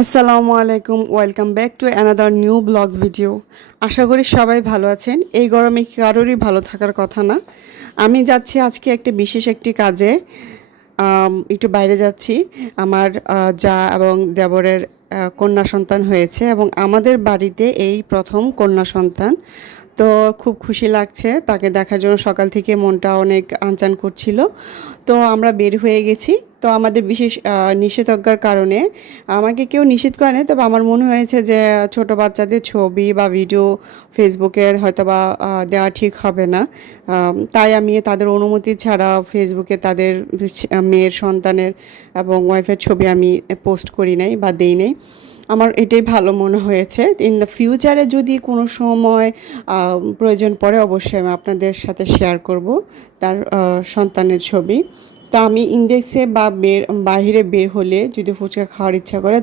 আসসালামু আলাইকুম, welcome back to another new blog video. আশা করি সবাই ভালো আছেন। এই গরমে কারোরই ভালো থাকার কথা না। আমি যাচ্ছি আজকে বিশেষ একটি কাজে, একটু বাইরে যাচ্ছি। আমার যা এবং দেবরের কন্যা সন্তান হয়েছে এবং আমাদের বাড়িতে এই প্রথম কন্যা সন্তান। তো খুব খুশি লাগছে তাকে দেখার জন্য, সকাল থেকে মনটা অনেক আনচান করছিল। তো আমরা বের হয়ে গেছি। তো আমাদের বিশেষ নিষেধাজ্ঞার কারণে আমাকে কেউ নিষেধ করে না, তবে আমার মনে হয়েছে যে ছোট বাচ্চাদের ছবি বা ভিডিও ফেসবুকে হয়তো বা দেওয়া ঠিক হবে না। তাই আমি তাদের অনুমতি ছাড়া ফেসবুকে তাদের মেয়ের সন্তানের এবং ওয়াইফের ছবি আমি পোস্ট করি নাই বা দেই নাই। আমার এটাই ভালো মনে হয়েছে। ইন দ্য ফিউচারে যদি কোনো সময় প্রয়োজন পড়ে অবশ্যই আমি আপনাদের সাথে শেয়ার করব তার সন্তানের ছবি। তো আমি ইন্ডেক্সে বা বাইরে বের হলে যদি ফুচকা খাওয়ার ইচ্ছা করে